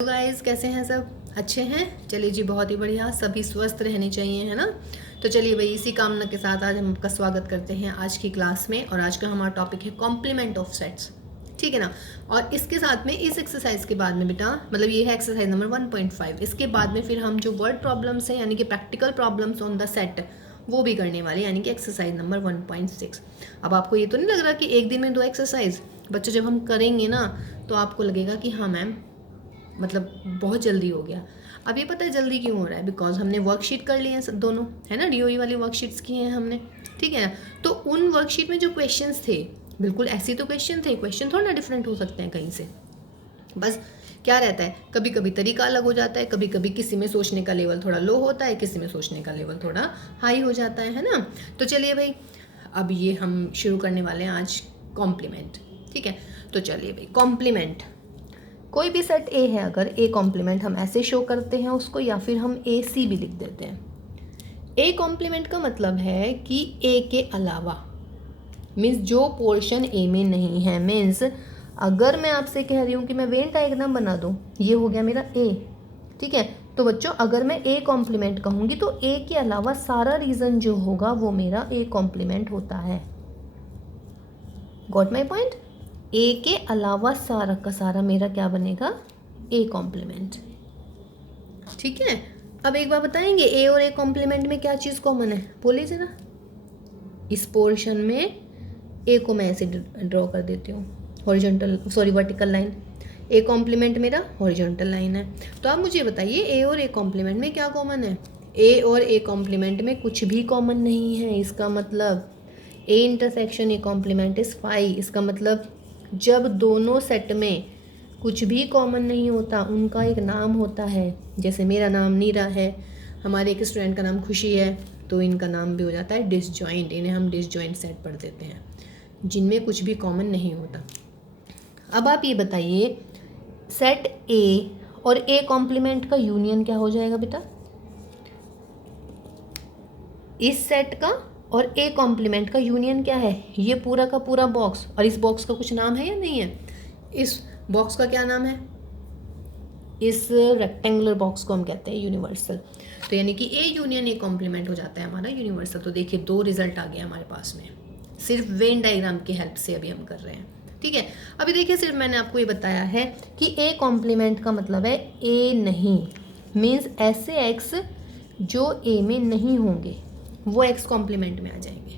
Guys, कैसे हैं सब? अच्छे हैं? चलिए जी, बहुत ही बढ़िया। सभी स्वस्थ रहने चाहिए, है ना। तो चलिए भाई, इसी कामना के साथ आज हम आपका स्वागत करते हैं आज की क्लास में। और आज का हमारा टॉपिक है कॉम्प्लीमेंट ऑफ सेट्स, ठीक है ना। और इसके साथ में इस एक्सरसाइज के बाद में बेटा, मतलब ये है एक्सरसाइज नंबर 1.5। इसके बाद में फिर हम जो वर्ड प्रॉब्लम्स हैं यानी कि practical problems on the set वो भी करने वाले, यानी कि एक्सरसाइज नंबर 1.6। अब आपको ये तो नहीं लग रहा कि एक दिन में 2 एक्सरसाइज बच्चों जब हम करेंगे ना तो आपको लगेगा कि हाँ मैम, मतलब बहुत जल्दी हो गया। अब ये पता है जल्दी क्यों हो रहा है, बिकॉज हमने वर्कशीट कर लिए हैं दोनों, है ना। डीओई वाली वर्कशीट्स की हैं हमने, ठीक है। तो उन वर्कशीट में जो क्वेश्चंस थे बिल्कुल ऐसे तो क्वेश्चन थे, क्वेश्चन थोड़ा ना डिफरेंट हो सकते हैं कहीं से। बस क्या रहता है, कभी कभी तरीका अलग हो जाता है, कभी कभी किसी में सोचने का लेवल थोड़ा लो होता है, किसी में सोचने का लेवल थोड़ा हाई हो जाता है ना। तो चलिए भाई, अब ये हम शुरू करने वाले हैं आज कॉम्प्लीमेंट, ठीक है। तो चलिए भाई, कॉम्प्लीमेंट कोई भी सेट ए है, अगर ए कॉम्प्लीमेंट हम ऐसे शो करते हैं उसको, या फिर हम ए सी भी लिख देते हैं। ए कॉम्प्लीमेंट का मतलब है कि ए के अलावा, मीन्स जो पोर्शन ए में नहीं है। मीन्स अगर मैं आपसे कह रही हूँ कि मैं वेन डायग्राम बना दूँ, ये हो गया मेरा ए, ठीक है। तो बच्चों, अगर मैं ए कॉम्प्लीमेंट कहूँगी तो ए के अलावा सारा रीज़न जो होगा वो मेरा ए कॉम्प्लीमेंट होता है। Got my point? ए के अलावा सारा का सारा मेरा क्या बनेगा? ए कॉम्प्लीमेंट, ठीक है। अब एक बार बताएंगे, ए और ए कॉम्प्लीमेंट में क्या चीज़ कॉमन है, बोलिए जरा। इस पोर्शन में ए को मैं ऐसे ड्रॉ कर देती हूँ, horizontal sorry vertical line. A complement मेरा हॉरिजॉन्टल लाइन है। तो आप मुझे बताइए, ए और ए कॉम्प्लीमेंट में क्या कॉमन है? ए और ए कॉम्प्लीमेंट में कुछ भी कॉमन नहीं है। इसका मतलब A intersection A complement is phi. इसका मतलब जब दोनों सेट में कुछ भी कॉमन नहीं होता, उनका एक नाम होता है। जैसे मेरा नाम नीरा है, हमारे एक स्टूडेंट का नाम खुशी है, तो इनका नाम भी हो जाता है डिसजॉइंट। इन्हें हम डिसजॉइंट सेट पढ़ देते हैं, जिनमें कुछ भी कॉमन नहीं होता। अब आप ये बताइए, सेट ए और ए कॉम्प्लीमेंट का यूनियन क्या हो जाएगा बेटा? इस सेट का और ए कॉम्प्लीमेंट का यूनियन क्या है? ये पूरा का पूरा बॉक्स। और इस बॉक्स का कुछ नाम है या नहीं है? इस बॉक्स का क्या नाम है? इस रेक्टेंगुलर बॉक्स को हम कहते हैं यूनिवर्सल। तो यानी कि ए यूनियन ए कॉम्प्लीमेंट हो जाता है हमारा यूनिवर्सल। तो देखिए, 2 रिजल्ट आ गए हमारे पास में, सिर्फ वेन डायग्राम की हेल्प से अभी हम कर रहे हैं, ठीक है। अभी देखिए, सिर्फ मैंने आपको ये बताया है कि ए कॉम्प्लीमेंट का मतलब है ए नहीं, मीन्स ऐसे एक्स जो ए में नहीं होंगे वो एक्स कॉम्प्लीमेंट में आ जाएंगे।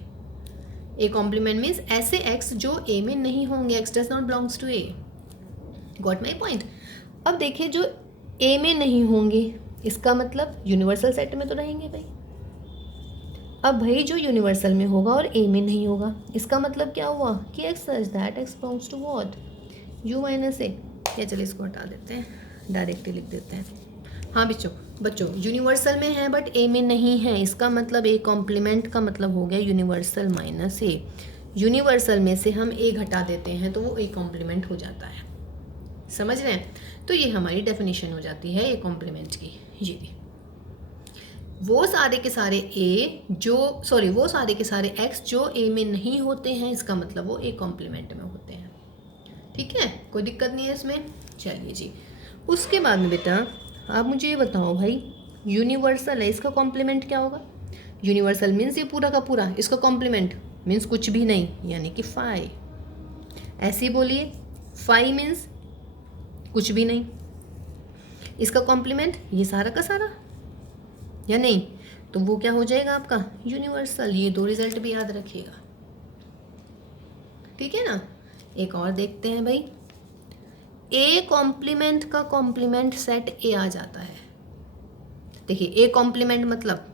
ए कॉम्प्लीमेंट मीन्स ऐसे एक्स जो ए में नहीं होंगे, X does not belongs to A. Got my point? अब देखिए, जो ए में नहीं होंगे इसका मतलब यूनिवर्सल सेट में तो रहेंगे भाई। अब भाई, जो यूनिवर्सल में होगा और ए में नहीं होगा, इसका मतलब क्या हुआ कि X such that x belongs to what? U minus A. या चलिए इसको हटा देते हैं, डायरेक्टली लिख देते हैं। हाँ बच्चों यूनिवर्सल में है बट ए में नहीं है, इसका मतलब ए कॉम्प्लीमेंट का मतलब हो गया यूनिवर्सल माइनस ए। यूनिवर्सल में से हम ए घटा देते हैं तो वो ए कॉम्प्लीमेंट हो जाता है, समझ रहे हैं। तो ये हमारी डेफिनेशन हो जाती है ए कॉम्प्लीमेंट की। ये वो सारे के सारे वो सारे के सारे एक्स जो ए में नहीं होते हैं, इसका मतलब वो ए कॉम्प्लीमेंट में होते हैं, ठीक है। कोई दिक्कत नहीं है इसमें। चलिए जी, उसके बाद में बेटा आप मुझे ये बताओ भाई, यूनिवर्सल है, इसका कॉम्प्लीमेंट क्या होगा? यूनिवर्सल मीन्स ये पूरा का पूरा, इसका कॉम्प्लीमेंट मीन्स कुछ भी नहीं, यानी कि फाई। ऐसे ही बोलिए, फाई मीन्स कुछ भी नहीं, इसका कॉम्प्लीमेंट ये सारा का सारा, या नहीं? तो वो क्या हो जाएगा आपका? यूनिवर्सल। ये 2 रिजल्ट भी याद रखिएगा, ठीक है ना। एक और देखते हैं भाई, ए कॉम्प्लीमेंट का कॉम्प्लीमेंट सेट ए आ जाता है। देखिए, ए कॉम्प्लीमेंट मतलब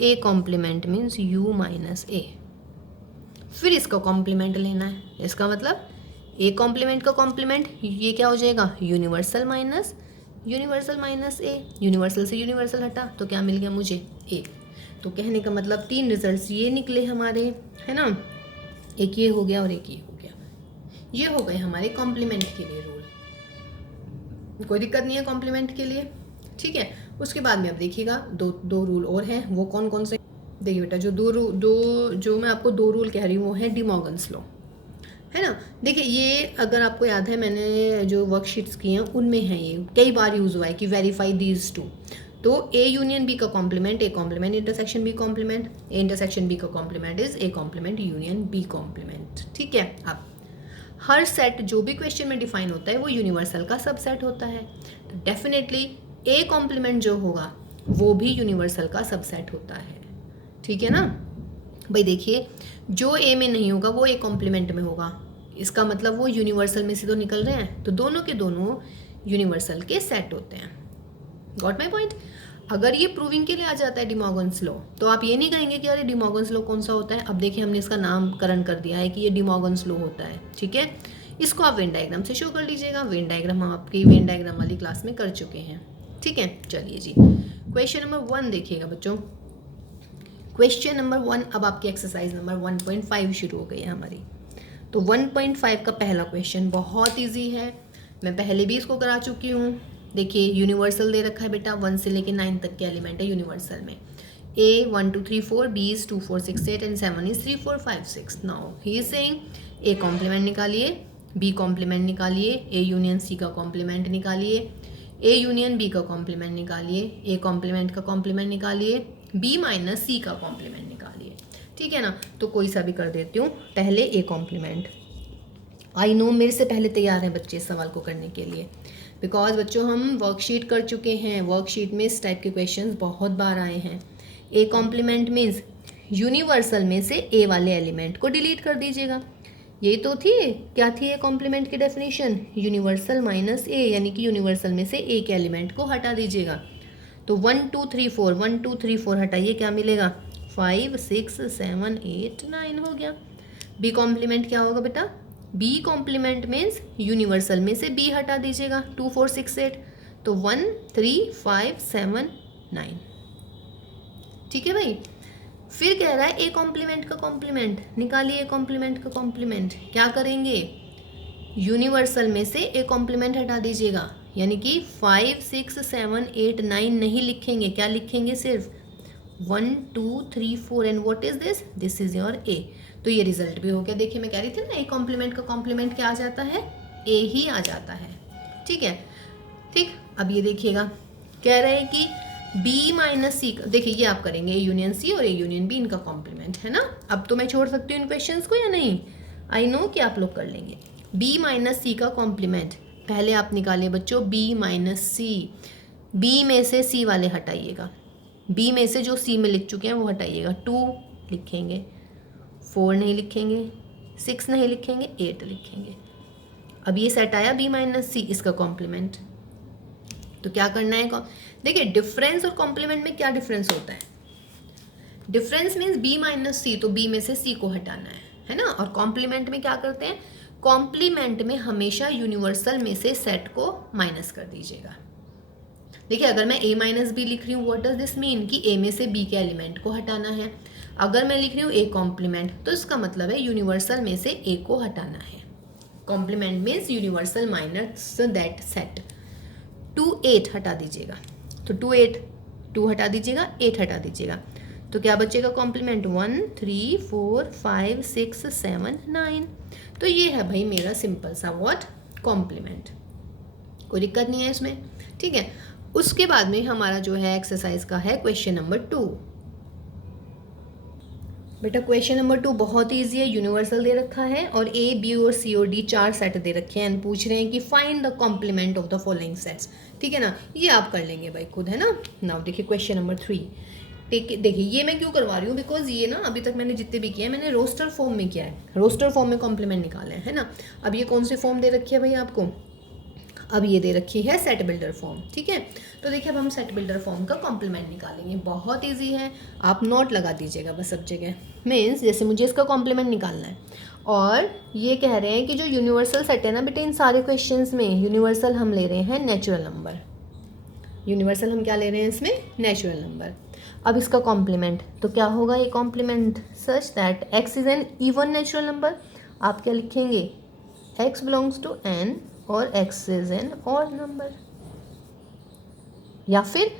A complement means U minus A, फिर इसका कॉम्प्लीमेंट लेना है। इसका मतलब ए कॉम्प्लीमेंट का कॉम्प्लीमेंट ये क्या हो जाएगा? यूनिवर्सल माइनस ए। यूनिवर्सल से यूनिवर्सल हटा तो क्या मिल गया मुझे? ए। तो कहने का मतलब 3 रिजल्ट्स ये निकले हमारे, है ना। एक ये हो गया और एक ये हो गया। ये हो गए हमारे कॉम्प्लीमेंट के लिए रूल। कोई दिक्कत नहीं है कॉम्प्लीमेंट के लिए, ठीक है। उसके बाद में अब देखिएगा, दो रूल और हैं। वो कौन कौन से? देखिए बेटा, जो मैं आपको 2 रूल कह रही हूँ वो है डी मॉर्गन्स लॉ। है ना। देखिए ये अगर आपको याद है मैंने जो वर्कशीट्स की हैं उनमें है, ये कई बार यूज़ हुआ है कि वेरीफाई दीज टू। तो ए यूनियन बी का complement A complement intersection B complement A intersection B का complement is A complement union B complement. ठीक है। अब हर सेट जो भी क्वेश्चन में डिफाइन होता है वो यूनिवर्सल का सबसेट होता है, तो डेफिनेटली ए कॉम्प्लीमेंट जो होगा वो भी यूनिवर्सल का सबसेट होता है। ठीक है ना भाई। देखिए जो ए में नहीं होगा वो ए कॉम्प्लीमेंट में होगा, इसका मतलब वो यूनिवर्सल में से तो निकल रहे हैं, तो दोनों के दोनों यूनिवर्सल के सेट होते हैं। Got my point. अगर ये प्रूविंग के लिए आ जाता है डिमॉर्गन्स लॉ, तो आप ये नहीं कहेंगे कि अरे डिमॉर्गन्स लॉ कौन सा होता है। अब देखिए हमने इसका नामकरण कर दिया है कि ये डिमॉर्गन्स लॉ होता है। ठीक है, इसको आप वेन डायग्राम से शो कर लीजिएगा। वेन डायग्राम हम आपकी वेन डायग्राम वाली क्लास में कर चुके हैं। ठीक है, चलिए जी क्वेश्चन नंबर 1 देखिएगा बच्चों। क्वेश्चन नंबर 1, अब आपकी एक्सरसाइज नंबर 1.5 शुरू हो गई है हमारी। तो 1.5 का पहला क्वेश्चन बहुत इजी है, मैं पहले भी इसको करा चुकी हूँ। देखिए यूनिवर्सल दे रखा है बेटा, 1 से लेके 9 तक के एलिमेंट है यूनिवर्सल में। A 1 2 3 4, B is 2 4 6 8 and 7 is 3 4 5 6। Now he is saying A complement निकालिए, B कॉम्प्लीमेंट निकालिए, A यूनियन C का कॉम्प्लीमेंट निकालिए, A यूनियन B का कॉम्प्लीमेंट निकालिए, A कॉम्प्लीमेंट का कॉम्प्लीमेंट निकालिए, B माइनस C का कॉम्प्लीमेंट निकालिए। ठीक है ना, तो कोई सा भी कर देती हूँ। पहले A कॉम्प्लीमेंट। आई नो मेरे से पहले तैयार हैं बच्चे इस सवाल को करने के लिए, बिकॉज बच्चों हम वर्कशीट कर चुके हैं। वर्कशीट में इस टाइप के क्वेश्चंस बहुत बार आए हैं। ए कॉम्प्लीमेंट मीन्स यूनिवर्सल में से ए वाले एलिमेंट को डिलीट कर दीजिएगा। यही तो थी, क्या थी ए कॉम्प्लीमेंट की डेफिनेशन, यूनिवर्सल माइनस ए, यानी कि यूनिवर्सल में से ए के एलिमेंट को हटा दीजिएगा। तो 1 2 3 4, 1 2 3 4 हटाइए, क्या मिलेगा 5 6 7 8 9 हो गया। बी कॉम्प्लीमेंट क्या होगा बेटा, बी कॉम्प्लीमेंट मीन्स यूनिवर्सल में से बी हटा दीजिएगा, 2 4 6 8, तो 1 3 5 7 9। ठीक है भाई। फिर कह रहा है ए कॉम्प्लीमेंट का कॉम्प्लीमेंट निकालिए, ए कॉम्प्लीमेंट का कॉम्प्लीमेंट क्या करेंगे, यूनिवर्सल में से ए कॉम्प्लीमेंट हटा दीजिएगा, यानी कि 5 6 7 8 9 नहीं लिखेंगे, क्या लिखेंगे सिर्फ 1 2 3 4 and what is this is your A. तो ये रिजल्ट भी हो गया। देखिए मैं कह रही थी ना ए कॉम्प्लीमेंट का कॉम्प्लीमेंट क्या आ जाता है, ए ही आ जाता है। ठीक है, ठीक। अब ये देखिएगा कह रहे हैं कि बी माइनस सी, देखिए ये आप करेंगे ए यूनियन सी और ए यूनियन बी, इनका कॉम्प्लीमेंट है ना। अब तो मैं छोड़ सकती हूँ इन क्वेश्चंस को या नहीं, आई नो कि आप लोग कर लेंगे। बी माइनस सी का कॉम्प्लीमेंट पहले आप निकालिए बच्चों, बी माइनस सी। बी में से सी वाले हटाइएगा, बी में से जो सी में लिख चुके हैं वो हटाइएगा। 2 लिखेंगे, 4 नहीं लिखेंगे, 6 नहीं लिखेंगे, 8 लिखेंगे। अब ये सेट आया बी माइनस सी, इसका कॉम्प्लीमेंट। तो क्या करना है, देखिए डिफरेंस और कॉम्प्लीमेंट में क्या डिफरेंस होता है। डिफरेंस मीन्स बी माइनस सी, तो बी में से सी को हटाना है ना। और कॉम्प्लीमेंट में क्या करते हैं, कॉम्प्लीमेंट में हमेशा यूनिवर्सल में से सेट को माइनस कर दीजिएगा। देखिए अगर मैं a माइनस बी लिख रही हूँ, व्हाट डज दिस मीन कि a में से b के एलिमेंट को हटाना है। अगर मैं लिख रही हूँ a कॉम्प्लीमेंट, तो इसका मतलब है यूनिवर्सल में से a को हटाना है। Complement means universal minus that set. 2 8 हटा दीजिएगा, तो 2 8, 2 हटा दीजिएगा, 8 हटा दीजिएगा, तो क्या बचेगा कॉम्प्लीमेंट 1 3 4 5 6 7 9। तो ये है भाई मेरा सिंपल सा व्हाट कॉम्प्लीमेंट, कोई दिक्कत नहीं है इसमें। ठीक है, उसके बाद में हमारा जो है एक्सरसाइज का है क्वेश्चन नंबर 2। बेटा क्वेश्चन नंबर 2 बहुत ईजी है, यूनिवर्सल दे रखा है और ए बी और सी और डी 4 सेट दे रखे हैं, पूछ रहे हैं कि find the complement of the following sets. ठीक है ना, ये आप कर लेंगे भाई खुद, है ना। नाउ देखिए क्वेश्चन नंबर 3। देखिए ये मैं क्यों करवा रही हूँ, बिकॉज ये ना अभी तक मैंने जितने भी किए हैं मैंने रोस्टर फॉर्म में किया है, रोस्टर फॉर्म में कॉम्प्लीमेंट निकाले हैं, है ना। अब ये कौन सी फॉर्म दे रखी है भाई आपको, अब ये दे रखी है सेट बिल्डर फॉर्म। ठीक है, तो देखिए अब हम सेट बिल्डर फॉर्म का कॉम्प्लीमेंट निकालेंगे, बहुत इजी है, आप नोट लगा दीजिएगा बस सब जगह। मीन्स जैसे मुझे इसका कॉम्प्लीमेंट निकालना है और ये कह रहे हैं कि जो यूनिवर्सल सेट है ना बेटे, इन सारे क्वेश्चंस में यूनिवर्सल हम ले रहे हैं नेचुरल नंबर। यूनिवर्सल हम क्या ले रहे हैं इसमें, नेचुरल नंबर। अब इसका कॉम्प्लीमेंट तो क्या होगा, ये complement such that x is an even natural number. आप क्या लिखेंगे, एक्स बिलोंग्स टू एन और x is an odd number, या फिर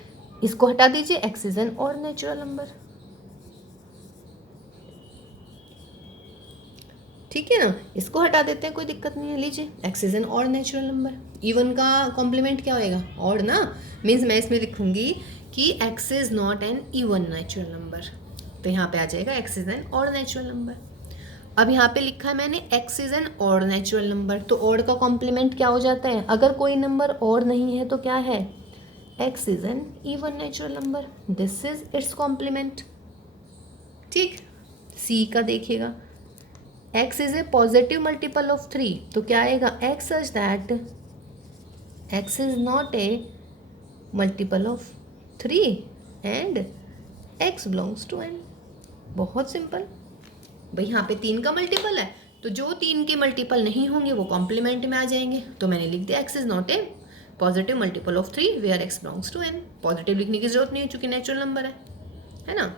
इसको हटा दीजिए, x is an odd natural number. ठीक है ना, इसको हटा देते हैं, कोई दिक्कत नहीं है। लीजिए x is an odd natural number, even का कॉम्प्लीमेंट क्या होएगा, ऑड ना, मीन्स मैं इसमें लिखूंगी कि X is not an even natural number, तो यहाँ पे आ जाएगा x is an odd natural number. अब यहाँ पे लिखा है मैंने x is an odd natural number, तो ऑड का कॉम्प्लीमेंट क्या हो जाता है, अगर कोई नंबर ऑड नहीं है तो क्या है, x is an even natural number, this is its complement. ठीक, सी का देखिएगा, x is a positive multiple of 3, तो क्या आएगा, x such that x is not a multiple of 3 and x belongs to n। बहुत simple भाई, यहाँ पे 3 का मल्टीपल है, तो जो 3 के मल्टीपल नहीं होंगे वो कॉम्प्लीमेंट में आ जाएंगे, तो मैंने लिख दिया x is not a positive multiple of 3 where x belongs to n। Positive लिखने की जरूरत नहीं है चूंकि नेचुरल नंबर है ना।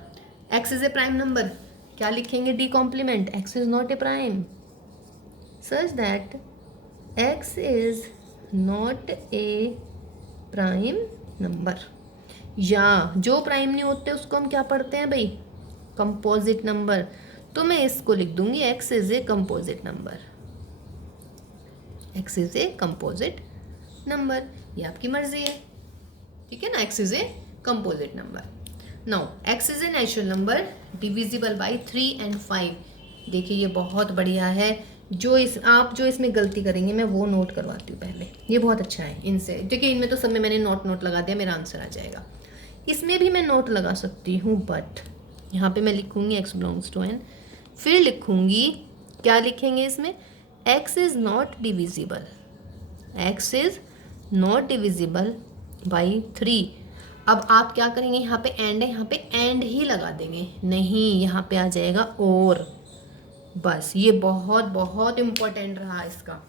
x is a prime number, क्या लिखेंगे, D complement, x is not a prime such that x is not a prime number, या जो प्राइम नहीं होते उसको हम क्या पढ़ते हैं भाई, कंपोजिट नंबर, तो मैं इसको लिख दूंगी x is a composite number, x is a composite number, ये आपकी मर्जी है, ठीक है ना, x is a composite number. Now x is a natural number divisible by 3 and 5। देखिए ये बहुत बढ़िया है, जो इसमें गलती करेंगे मैं वो नोट करवाती हूँ पहले, ये बहुत अच्छा है इनसे। देखिए इनमें तो सब में मैंने नोट लगा दिया, मेरा आंसर आ जाएगा। इसमें भी मैं नोट लगा सकती हूँ, बट यहाँ पे मैं लिखूँगी x बिलोंग्स टू n, फिर लिखूँगी, क्या लिखेंगे इसमें, x is not divisible, x is not divisible by 3। अब आप क्या करेंगे, यहाँ पे एंड है, यहाँ पे एंड ही लगा देंगे, नहीं यहाँ पे आ जाएगा और, बस ये बहुत बहुत इम्पोर्टेंट रहा इसका।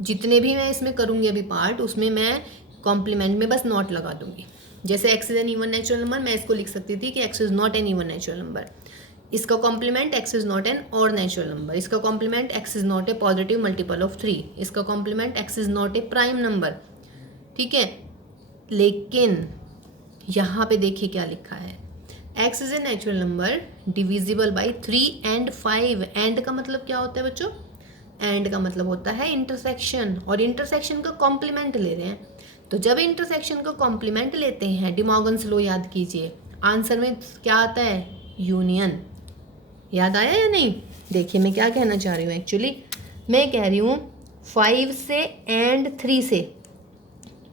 जितने भी मैं इसमें करूँगी अभी पार्ट, उसमें मैं कॉम्प्लीमेंट में बस नॉट लगा दूंगी। जैसे X is an even natural number, मैं इसको लिख सकती थी कि X is not an even natural number, इसका complement X is not an odd natural number, इसका complement X is not a positive multiple of 3, इसका complement X is not a prime number, ठीक है। लेकिन यहाँ पे देखिए क्या लिखा है, x is a natural number divisible by 3 and 5। And का मतलब क्या होता है बच्चों, एंड का मतलब होता है इंटरसेक्शन, और इंटरसेक्शन का कॉम्प्लीमेंट ले रहे हैं, तो जब इंटरसेक्शन का कॉम्प्लीमेंट लेते हैं, डिमॉर्गन्स लॉ याद कीजिए, आंसर में क्या आता है, यूनियन। याद आया या नहीं, देखिए मैं क्या कहना चाह रही हूँ, एक्चुअली मैं कह रही हूँ 5 से एंड 3 से,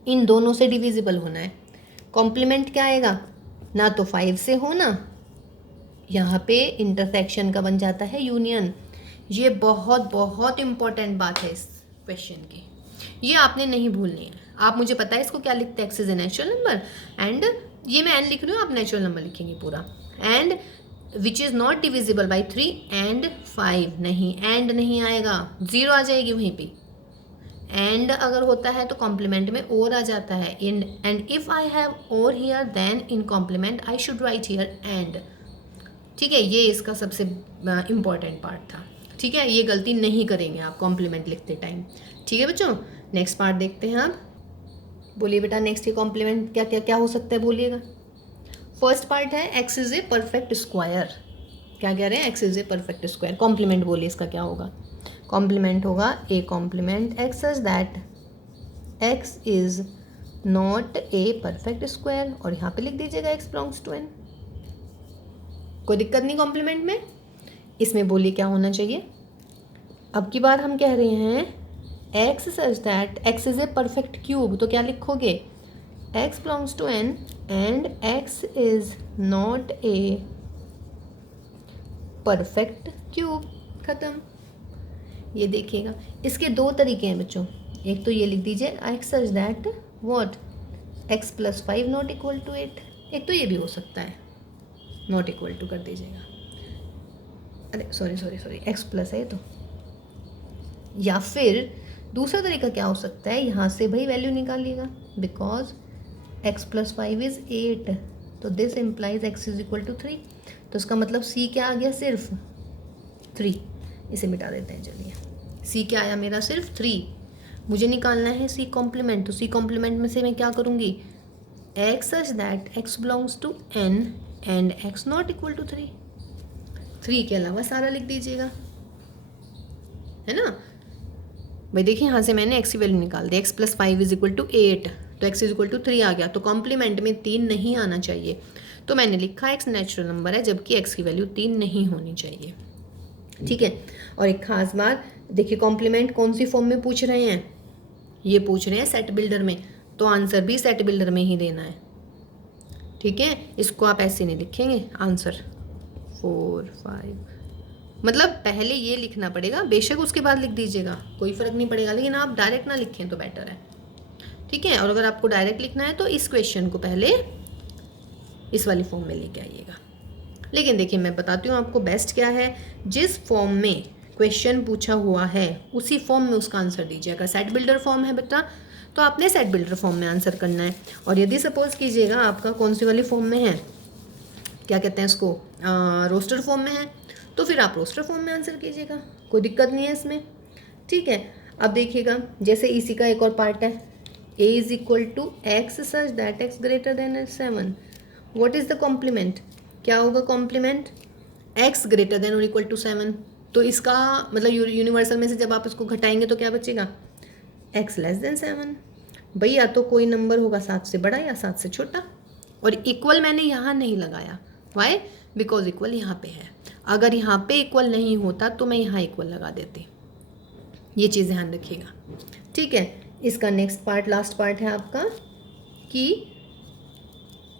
इन दोनों से डिविजिबल होना है, कॉम्प्लीमेंट क्या आएगा, ना तो 5 से हो ना, यहाँ पे इंटरसेक्शन का बन जाता है यूनियन। ये बहुत बहुत इम्पॉर्टेंट बात है इस क्वेश्चन की, ये आपने नहीं भूलनी है। आप, मुझे पता है इसको क्या लिखते हैं, x is a natural number and, ये मैं एन लिख रही हूँ, आप नेचुरल नंबर लिखेंगे पूरा, and which is not divisible by 3 and 5, नहीं एंड नहीं आएगा, 0 आ जाएगी वहीं पे। एंड अगर होता है तो कॉम्प्लीमेंट में और आ जाता है, in, and if I have or here then in complement I should write here and, ठीक है। ये इसका सबसे इम्पॉर्टेंट पार्ट था, ठीक है, ये गलती नहीं करेंगे आप कॉम्प्लीमेंट लिखते टाइम, ठीक है बच्चों। नेक्स्ट पार्ट देखते हैं आप, बोलिए बेटा नेक्स्ट ये कॉम्प्लीमेंट क्या क्या क्या हो सकता है, बोलिएगा। फर्स्ट पार्ट है x is a perfect square, क्या कह रहे हैं, x is a perfect square, complement बोलिए इसका क्या होगा, कॉम्प्लीमेंट होगा A complement x such that x is not a perfect square, और यहाँ पे लिख दीजिएगा एक्स बिलोंग्स टू एन, कोई दिक्कत नहीं कॉम्प्लीमेंट में। इसमें बोलिए क्या होना चाहिए, अब की बार हम कह रहे हैं x such that x is a perfect cube, तो क्या लिखोगे, x belongs to N and x is not a perfect cube, खत्म। ये देखिएगा, इसके दो तरीके हैं बच्चों, एक तो ये लिख दीजिए x such that what x plus 5 not equal to 8, एक तो ये भी हो सकता है नॉट इक्वल टू कर दीजिएगा, अरे सॉरी एक्स प्लस है तो, या फिर दूसरा तरीका क्या हो सकता है, यहाँ से भाई वैल्यू निकालिएगा, बिकॉज एक्स प्लस 5 इज 8, तो this implies X is equal to 3, तो इसका मतलब सी क्या आ गया, सिर्फ 3, इसे मिटा देते हैं, चलिए सी क्या आया मेरा, सिर्फ 3। मुझे निकालना है सी कॉम्प्लीमेंट, तो सी कॉम्प्लीमेंट में से मैं क्या करूँगी, x such that x belongs to N and x not equal to 3 के अलावा सारा लिख दीजिएगा, है ना। भाई देखिए यहाँ से मैंने x की वैल्यू निकाल दी, x + 5 = 8, तो x = 3 आ गया, तो कॉम्प्लीमेंट में 3 नहीं आना चाहिए, तो मैंने लिखा x नेचुरल नंबर है जबकि x की वैल्यू 3 नहीं होनी चाहिए। ठीक है। और एक खास बात देखिए, कॉम्प्लीमेंट कौन सी फॉर्म में पूछ रहे हैं, ये पूछ रहे हैं सेट बिल्डर में, तो आंसर भी सेट बिल्डर में ही देना है। ठीक है, इसको आप ऐसे नहीं लिखेंगे आंसर 4 5, मतलब पहले ये लिखना पड़ेगा, बेशक उसके बाद लिख दीजिएगा, कोई फ़र्क नहीं पड़ेगा, लेकिन आप डायरेक्ट ना लिखें तो बेटर है। ठीक है, और अगर आपको डायरेक्ट लिखना है तो इस क्वेश्चन को पहले इस वाली फॉर्म में लेके आइएगा। लेकिन देखिए मैं बताती हूँ आपको बेस्ट क्या है, जिस फॉर्म में क्वेश्चन पूछा हुआ है उसी फॉर्म में उसका आंसर दीजिए। अगर सेट बिल्डर फॉर्म है बेटा तो आपने सेट बिल्डर फॉर्म में आंसर करना है, और यदि सपोज कीजिएगा आपका कौन सी वाली फॉर्म में है, क्या कहते हैं इसको, रोस्टर फॉर्म में है, तो फिर आप रोस्टर फॉर्म में आंसर कीजिएगा, कोई दिक्कत नहीं है इसमें। ठीक है, अब देखिएगा जैसे इसी का एक और पार्ट है, a = x such that x > 7, what is the complement, क्या होगा कॉम्प्लीमेंट, x > 7, तो इसका मतलब यूनिवर्सल में से जब आप इसको घटाएंगे तो क्या बचेगा, x < 7। भाई या तो कोई नंबर होगा 7 से बड़ा या 7 से छोटा, और इक्वल मैंने यहाँ नहीं लगाया, वाई, बिकॉज इक्वल यहाँ पे है, अगर यहाँ पे इक्वल नहीं होता तो मैं यहाँ इक्वल लगा देती, ये चीज़ ध्यान रखिएगा। ठीक है, इसका नेक्स्ट पार्ट, लास्ट पार्ट है आपका कि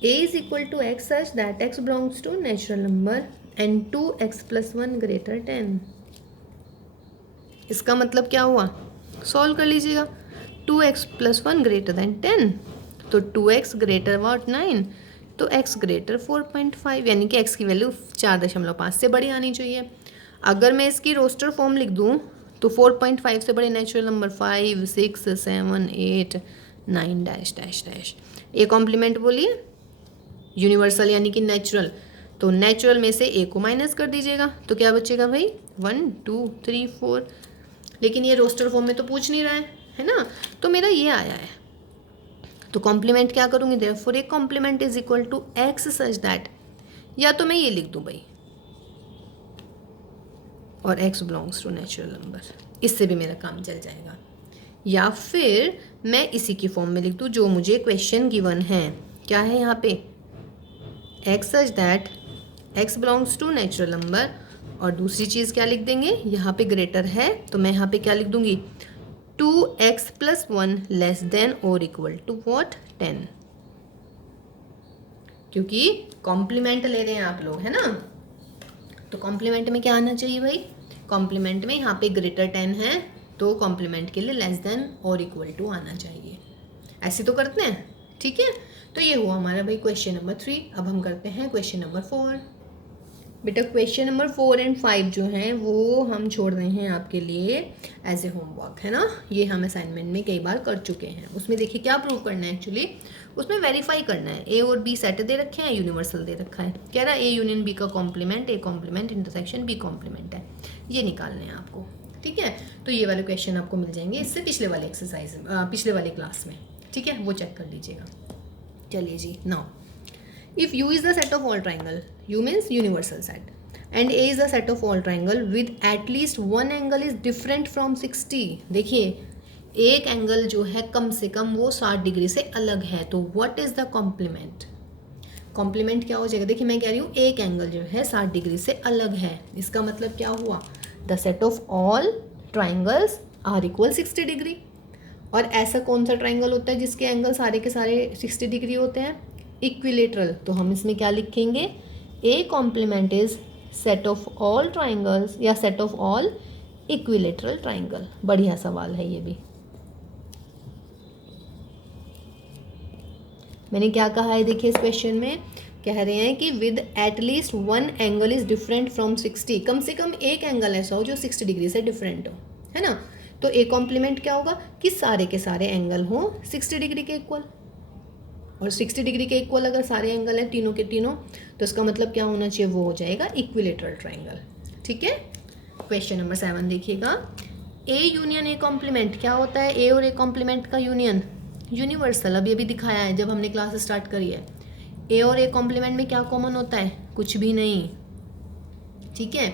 a = x such that x belongs to natural number and 2x + 1 > 10। इसका मतलब क्या हुआ, सॉल्व कर लीजिएगा, 2x + 1 > 10, तो 2x > 9, तो x > 4.5, यानी कि x की वैल्यू 4.5 से बड़ी आनी चाहिए। अगर मैं इसकी रोस्टर फॉर्म लिख दूँ तो 4.5 से बड़े natural number 5 6 7 8 9 dash. A complement बोलिए, यूनिवर्सल यानी कि नेचुरल, तो नेचुरल में से ए को माइनस कर दीजिएगा, तो क्या बचेगा भाई 1 2 3 4, लेकिन ये रोस्टर फॉर्म में तो पूछ नहीं रहा है ना, तो मेरा ये आया है, तो कॉम्प्लीमेंट क्या करूँगी, therefore A complement is equal to x such that, या तो मैं ये लिख दूँ भाई और x belongs to natural number, इससे भी मेरा काम चल जाएगा, या फिर मैं इसी की फॉर्म में लिख दूँ जो मुझे क्वेश्चन गिवन है, क्या है यहाँ पे x such that x belongs to natural number, और दूसरी चीज़ क्या लिख देंगे, यहाँ पे ग्रेटर है तो मैं यहाँ पे क्या लिख दूँगी 2x + 1 < or = 10, क्योंकि कॉम्प्लीमेंट ले रहे हैं आप लोग, है ना, तो कॉम्प्लीमेंट में क्या आना चाहिए भाई, कॉम्प्लीमेंट में यहाँ पे >10 है तो कॉम्प्लीमेंट के लिए < or = आना चाहिए, ऐसे तो करते हैं। ठीक है, तो ये हुआ हमारा भाई क्वेश्चन नंबर 3। अब हम करते हैं क्वेश्चन नंबर 4। बेटा क्वेश्चन नंबर 4 और 5 जो हैं वो हम छोड़ रहे हैं आपके लिए एज ए होमवर्क, है ना, ये हम असाइनमेंट में कई बार कर चुके हैं। उसमें देखिए क्या प्रूव करना है, एक्चुअली उसमें वेरीफाई करना है, ए और बी सेट दे रखे हैं, यूनिवर्सल दे रखा है, कह रहा है ए यूनियन बी का complement, A complement intersection B complement है, ये निकालने हैं आपको। ठीक है, तो ये वाले क्वेश्चन आपको मिल जाएंगे इससे पिछले वाले एक्सरसाइज पिछले वाले क्लास में, ठीक है, वो चेक कर लीजिएगा। चलिए जी, now if U is the set of all triangle, U means universal set, and A is the set of all triangle with at least one angle is different from 60। देखिए एक angle जो है कम से कम वो 60 degree से अलग है, तो what is the complement, complement क्या हो जाएगा, देखिए मैं कह रही हूँ एक एंगल जो है 60 डिग्री से अलग है, इसका मतलब क्या हुआ, the set of all triangles are equal 60 degree. और ऐसा कौन सा ट्राइंगल होता है जिसके एंगल सारे के सारे 60 डिग्री होते हैं, इक्विलेटरल, तो हम इसमें क्या लिखेंगे, A complement is set of all triangles या set of all equilateral triangle. बढ़िया सवाल है ये भी। मैंने क्या कहा है, देखिए इस क्वेश्चन में कह रहे हैं कि with at least one angle is different from 60, कम से कम एक एंगल ऐसा हो जो 60 डिग्री से डिफरेंट हो, है ना, तो ए कॉम्प्लीमेंट क्या होगा कि सारे के सारे एंगल हों 60 डिग्री के इक्वल, और 60 डिग्री के इक्वल अगर सारे एंगल हैं तीनों के तीनों, तो इसका मतलब क्या होना चाहिए, वो हो जाएगा इक्विलेटरल ट्राइंगल। ठीक है, क्वेश्चन नंबर 7 देखिएगा, ए यूनियन ए कॉम्प्लीमेंट क्या होता है, ए और ए कॉम्प्लीमेंट का यूनियन यूनिवर्सल, अब ये भी दिखाया है जब हमने क्लास स्टार्ट करी है। ए और ए कॉम्प्लीमेंट में क्या कॉमन होता है, कुछ भी नहीं। ठीक है,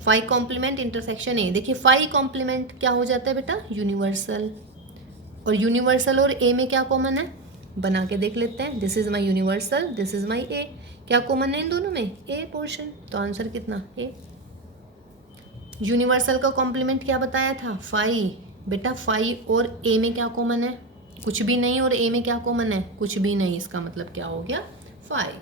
फाई कॉम्प्लीमेंट इंटरसेक्शन ए, देखिए फाई कॉम्प्लीमेंट क्या हो जाता है बेटा, यूनिवर्सल, और यूनिवर्सल और ए में क्या कॉमन है, बना के देख लेते हैं। This is my universal, this is my A, क्या कॉमन है इन दोनों में, ए पोर्शन, तो आंसर कितना, ए। यूनिवर्सल का कॉम्प्लीमेंट क्या बताया था, फाई, बेटा फाई और ए में क्या कॉमन है, कुछ भी नहीं, और ए में क्या कॉमन है, कुछ भी नहीं, इसका मतलब क्या हो गया, फाई।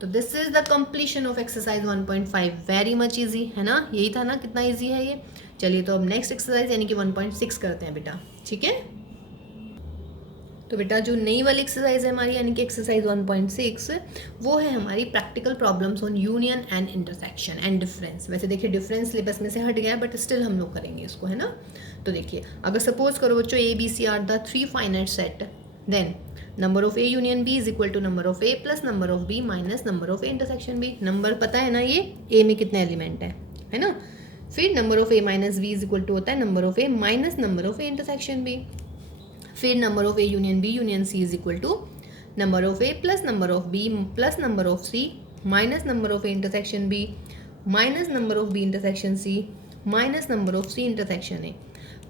तो this is the completion of exercise 1.5, very much easy है ना, यही था ना, कितना इजी है ये। चलिए तो अब नेक्स्ट एक्सरसाइज यानी कि 1.6 करते हैं बेटा, ठीक है। तो बेटा जो नई वाली एक्सरसाइज है हमारी यानी कि एक्सरसाइज 1.6, वो है हमारी practical problems on union and intersection and difference. वैसे देखिए डिफरेंस सिलेबस में से हट गया है बट स्टिल हम लोग करेंगे इसको, है ना। तो देखिए अगर सपोज करो बच्चों A B C are the 3 finite set, then number of A union B is equal to number of A plus number of B minus number of A intersection B. Number पता है ना, ये ए में कितने element है ना। फिर number of A minus B is equal to होता है number of A minus number of A intersection B. फिर number of A union C is equal to number of A plus number of B plus number of C minus number of A intersection B minus number of B intersection C minus number of C intersection A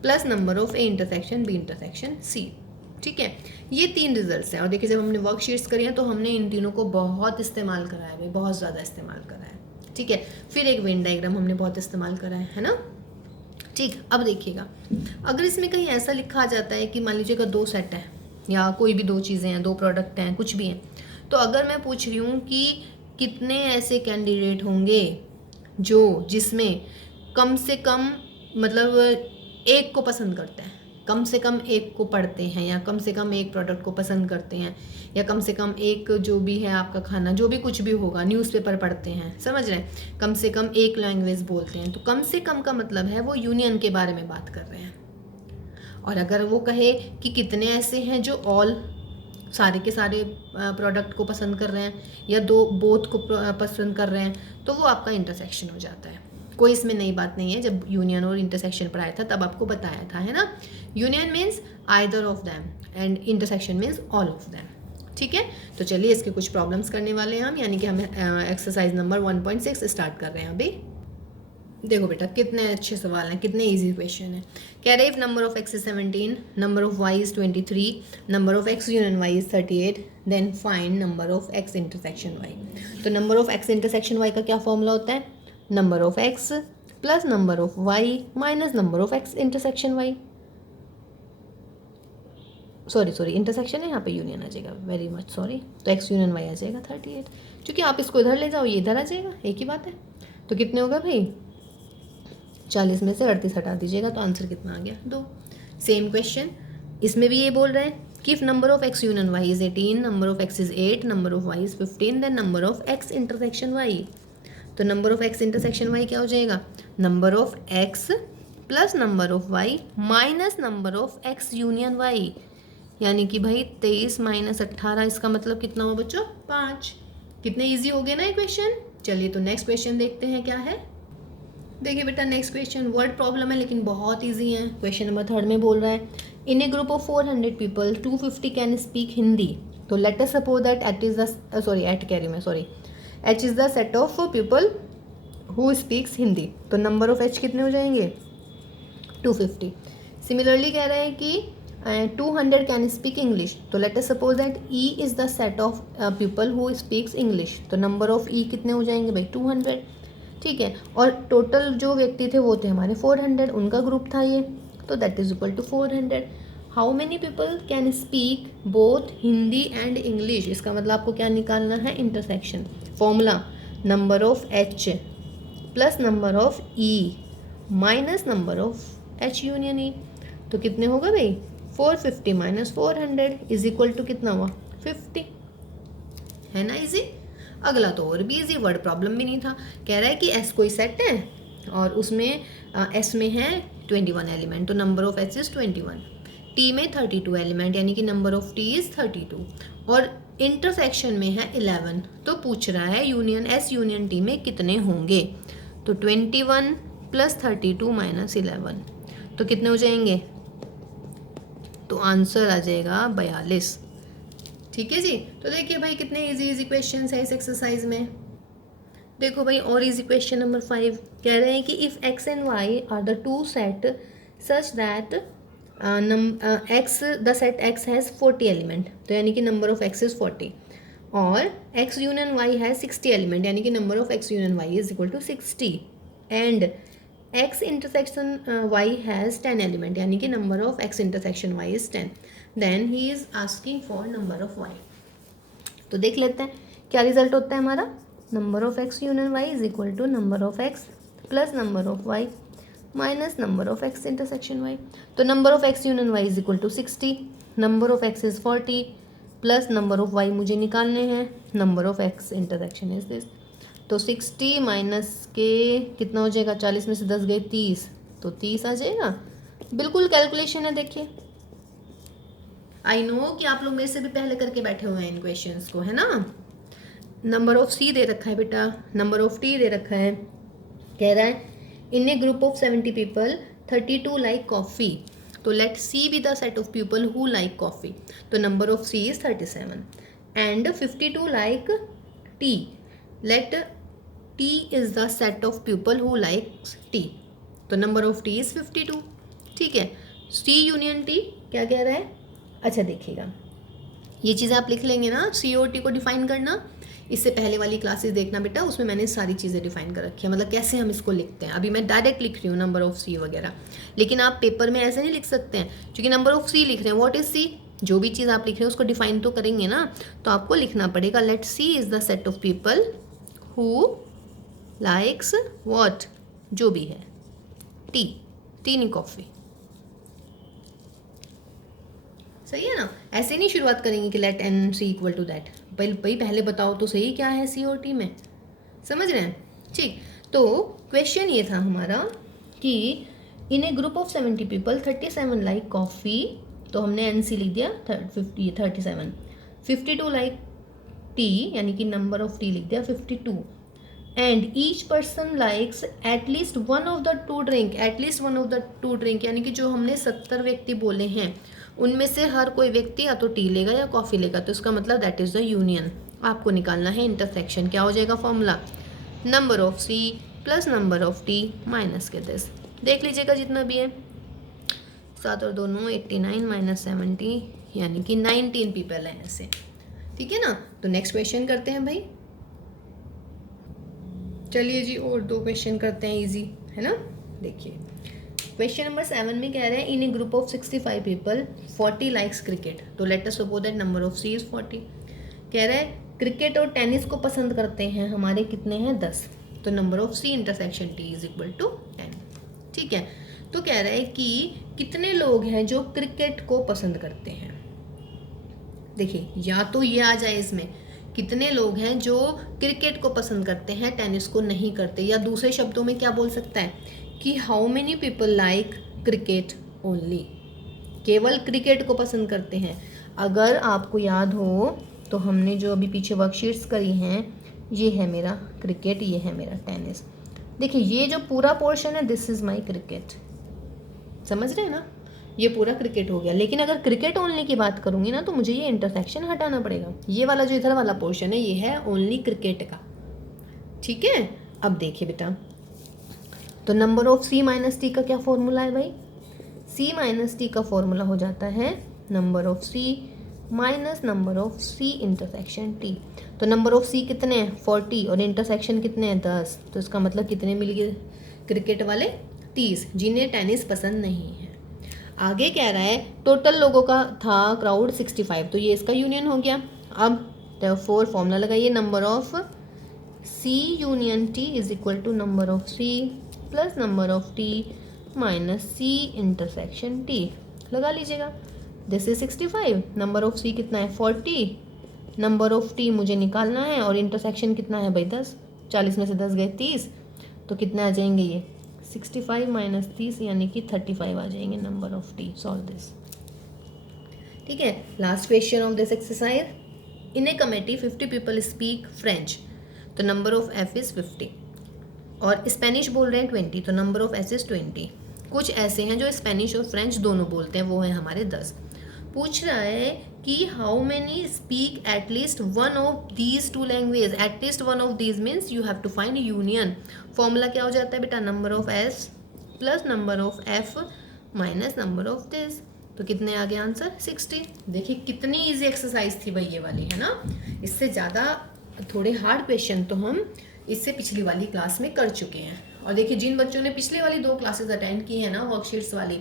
plus number of A intersection B intersection C. ठीक है, ये 3 results हैं। और देखिए जब हमने worksheets करी हैं तो हमने इन तीनों को बहुत इस्तेमाल करा है भाई, बहुत ज़्यादा इस्तेमाल करा है। ठीक है, फिर एक वेन डायग्राम हमने बहुत इस्तेमाल करा है ना। ठीक, अब देखिएगा अगर इसमें कहीं ऐसा लिखा जाता है कि मान लीजिएगा 2 सेट है या कोई भी 2 चीज़ें हैं, 2 प्रोडक्ट हैं, कुछ भी हैं, तो अगर मैं पूछ रही हूँ कि कितने ऐसे कैंडिडेट होंगे जो जिसमें कम से कम मतलब एक को पसंद करते हैं, कम से कम एक को पढ़ते हैं, या कम से कम एक प्रोडक्ट को पसंद करते हैं, या कम से कम एक जो भी है आपका खाना जो भी कुछ भी होगा, न्यूज़पेपर पढ़ते हैं, समझ रहे हैं, कम से कम एक लैंग्वेज बोलते हैं, तो कम से कम का मतलब है वो यूनियन के बारे में बात कर रहे हैं। और अगर वो कहे कि कितने ऐसे हैं जो ऑल सारे के सारे प्रोडक्ट को पसंद कर रहे हैं या बोथ को पसंद कर रहे हैं, तो वो आपका इंटरसेक्शन हो जाता है। कोई इसमें नई बात नहीं है, जब यूनियन और इंटरसेक्शन पढ़ाया था तब आपको बताया था, है ना। Union means either of them and intersection means all of them. ठीक है, तो चलिए इसके कुछ प्रॉब्लम्स करने वाले हैं हम, यानी कि हम एक्सरसाइज नंबर 1.6 स्टार्ट कर रहे हैं अभी। देखो बेटा कितने अच्छे सवाल हैं, कितने इजी क्वेश्चन है। कह रहे if number of X is 17, number of Y is 23, number of X union Y is 38, then find number of X intersection Y. तो number of X intersection Y का क्या फॉर्मूला होता है, number of X plus number of Y minus number of X intersection Y. Sorry intersection है, यहाँ पे union आ जाएगा, वेरी मच सॉरी। तो एक्स यूनियन वाई आ जाएगा 38, क्योंकि आप इसको इधर ले जाओ ये इधर आ जाएगा, एक ही बात है। तो कितने होगा भाई, 40 में से 38 हटा दीजिएगा, तो आंसर कितना आ गया, 2। सेम क्वेश्चन इसमें भी ये बोल रहे हैं कि if number of X union Y is 18, number of X is 8, number of Y is 15, then number of X intersection Y. तो number of X intersection Y क्या हो जाएगा, number of X plus number of Y minus number of X union Y, यानी कि भाई 23 minus 18, इसका मतलब कितना हुआ बच्चों, 5। कितने इजी हो गए ना ये क्वेश्चन। चलिए तो नेक्स्ट क्वेश्चन देखते हैं क्या है। देखिए बेटा नेक्स्ट क्वेश्चन वर्ड प्रॉब्लम है लेकिन बहुत इजी है। क्वेश्चन नंबर 3 में बोल रहा है in a group of 400 people 250 can speak Hindi. तो let us suppose that at is the H is the set of people who speaks Hindi. तो नंबर ऑफ एच कितने हो जाएंगे, 250। सिमिलरली कह रहे हैं कि 200 कैन स्पीक इंग्लिश। तो let us suppose that E is the set of people who speaks English. तो नंबर ऑफ ई कितने हो जाएंगे भाई, 200। ठीक है, और टोटल जो व्यक्ति थे वो थे हमारे 400, उनका ग्रुप था ये, तो that is equal to 400। How many people can speak both Hindi and English. इसका मतलब आपको क्या निकालना है, intersection. Formula number of H plus number of E minus number of H union E. तो कितने होगा भाई, 450 माइनस 400 इज इक्वल टू कितना हुआ, 50। है ना इजी। अगला तो और भी इजी, वर्ड प्रॉब्लम भी नहीं था। कह रहा है कि एस कोई सेट है और उसमें एस में है 21 एलिमेंट, तो number of S is 21। T में 32 एलिमेंट यानी कि नंबर ऑफ टी इज 32, और इंटरसेक्शन में है 11। तो पूछ रहा है यूनियन एस यूनियन टी में कितने होंगे। तो 21 प्लस 32 माइनस 11, तो कितने हो जाएंगे, तो आंसर आ जाएगा 42। ठीक है जी। तो देखिए भाई कितने इजी क्वेश्चंस है इस एक्सरसाइज में। देखो भाई, और इजी क्वेश्चन नंबर 5 कह रहे हैं कि if X and Y are the two set such that X the set X has 40 element, तो यानी कि नंबर ऑफ एक्स इज़ 40, और X union Y has 60 element, यानी कि number of X union Y is equal to 60, and X intersection Y has 10 element, यानी कि number of X intersection Y is 10, then he is asking for number of Y. तो देख लेते हैं क्या result होता है हमारा। Number of X union Y is equal to number of X plus number of Y minus number of X intersection Y. तो number of X union Y is equal to 60, number of X is 40 plus number of Y मुझे निकालने हैं, number of X intersection is this. तो 60 minus के कितना हो जाएगा, 40 में से 10 गए 30, तो 30 आ जाएगा। बिल्कुल कैलकुलेशन है, देखिए आई नो कि आप लोग मेरे से भी पहले करके बैठे हुए हैं इन क्वेश्चंस को, है ना। नंबर ऑफ सी दे रखा है बेटा, नंबर ऑफ टी दे रखा है, कह रहा है in a group of 70 people 32 like coffee, तो let C be the set of people who like coffee, तो number of C is 37, and 52 like tea, let T is the set of people who likes tea, तो number of T is 52। ठीक है, सी union T क्या कह रहा है। अच्छा देखिएगा, ये चीज़ें आप लिख लेंगे ना, सी और टी को डिफाइन करना, इससे पहले वाली क्लासेस देखना बेटा, उसमें मैंने सारी चीज़ें डिफाइन कर रखी है, मतलब कैसे हम इसको लिखते हैं। अभी मैं डायरेक्ट लिख रही हूँ नंबर ऑफ सी वगैरह, लेकिन आप पेपर में ऐसे नहीं लिख सकते हैं, क्योंकि नंबर ऑफ सी लिख रहे हैं, व्हाट इज सी, जो भी चीज़ आप लिख रहे हैं उसको डिफाइन तो करेंगे ना, तो आपको लिखना पड़ेगा let see is the set of people who likes what, जो भी है, टी, टी नहीं कॉफ़ी। सही है ना, ऐसे नहीं शुरुआत करेंगे कि let N C equal to that, भाई पहले बताओ तो सही क्या है सी और टी में, समझ रहे हैं। ठीक, तो क्वेश्चन ये था हमारा कि in a group of 70 people 37 like coffee, तो हमने एन सी लिख दिया 37, 52 लाइक टी, यानी कि नंबर ऑफ टी लिख दिया 52, and each person likes at least one of the two drink, at least one of the two drink, यानी कि जो हमने 70 व्यक्ति बोले हैं उनमें से हर कोई व्यक्ति या तो टी लेगा या कॉफ़ी लेगा, तो इसका मतलब दैट इज़ द यूनियन। आपको निकालना है इंटरसेक्शन, क्या हो जाएगा formula, number of C plus number of T minus के दिस, देख लीजिएगा जितना भी है, 7 और 2 9, 89 माइनस 70, यानी कि 19 पीपल हैं ऐसे। ठीक है ना, तो नेक्स्ट क्वेश्चन करते हैं भाई, चलिए जी और 2 क्वेश्चन करते हैं इजी, है ना। देखिए क्वेश्चन नंबर 7 में कह रहे हैं in a group of 65 people 40 likes cricket, तो let us suppose that number of C is 40, कह रहा है क्रिकेट और टेनिस को पसंद करते हैं हमारे कितने हैं 10, तो number of C intersection T is equal to 10। ठीक है, तो कह रहा है कि कितने लोग हैं जो क्रिकेट को पसंद करते हैं। देखिए या तो ये आ जाए इसमें, कितने लोग हैं जो क्रिकेट को पसंद करते हैं टेनिस को नहीं करते, या दूसरे शब्दों में क्या बोल सकता है कि how many people like cricket only, केवल क्रिकेट को पसंद करते हैं। अगर आपको याद हो तो हमने जो अभी पीछे वर्कशीट्स करी हैं, ये है मेरा क्रिकेट, ये है मेरा टेनिस। देखिए ये जो पूरा पोर्शन है दिस इज़ माय क्रिकेट, समझ रहे हैं ना, ये पूरा क्रिकेट हो गया। लेकिन अगर क्रिकेट ओनली की बात करूँगी ना तो मुझे ये इंटरसेक्शन हटाना पड़ेगा, ये वाला जो इधर वाला पोर्शन है ये है ओनली क्रिकेट का। ठीक है, अब देखिए बेटा, तो number of C minus T का क्या फॉर्मूला है भाई, सी माइनस टी का फॉर्मूला हो जाता है number of C minus number of C intersection T. तो नंबर ऑफ सी कितने हैं 40 और इंटरसेक्शन कितने हैं 10, तो इसका मतलब कितने मिल गए क्रिकेट वाले 30, जिन्हें टेनिस पसंद नहीं है। आगे कह रहा है टोटल लोगों का था क्राउड 65, तो ये इसका यूनियन हो गया। अब therefore फॉर्मूला लगाइए, number of C union T is equal to number of C plus number of T minus C intersection T, लगा लीजिएगा। This is 65, number of C कितना है 40, नंबर ऑफ टी मुझे निकालना है और इंटरसेक्शन कितना है भाई 10, 40 में से 10 गए 30, तो कितने आ जाएंगे ये 65 माइनस 30 यानी कि 35 आ जाएंगे number of T. Solve this. ठीक है, last question of this exercise, in A committee 50 people speak French, तो नंबर ऑफ एफ इज़ 50 और स्पेनिश बोल रहे हैं 20, तो नंबर ऑफ एस इज़ 20। कुछ ऐसे हैं जो स्पेनिश और फ्रेंच दोनों बोलते हैं, वो हैं हमारे 10। पूछ रहा है कि how many speak at least one of these two language, at least one of these means you have to find union. Formula क्या हो जाता है बेटा, number of S plus number of F minus number of this. तो कितने आ गए answer 60। देखिए कितनी इजी एक्सरसाइज थी भाई ये वाली, है ना। इससे ज़्यादा थोड़े हार्ड क्वेश्चन तो हम इससे पिछली वाली क्लास में कर चुके हैं। और देखिए जिन बच्चों ने पिछले वाली 2 क्लासेस अटेंड की है ना वर्कशीट्स वाली,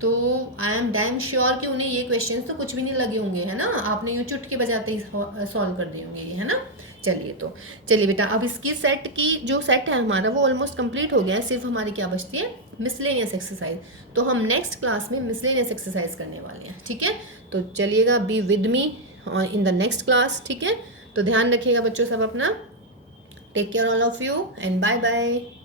तो आई एम डैम श्योर कि उन्हें ये क्वेश्चंस तो कुछ भी नहीं लगे होंगे, है ना। आपने यूँ चुटकी बजाते ही सॉल्व कर दिए होंगे ये, है ना। चलिए बेटा, अब इसकी सेट की जो सेट है हमारा वो ऑलमोस्ट कंप्लीट हो गया है। सिर्फ हमारी क्या बचती है, मिसलेनियस एक्सरसाइज। तो हम नेक्स्ट क्लास में मिसलेनियस एक्सरसाइज करने वाले हैं, ठीक है। तो चलिएगा, be with me in the next class, ठीक है। तो ध्यान रखिएगा बच्चों सब अपना। Take care all of you and bye bye.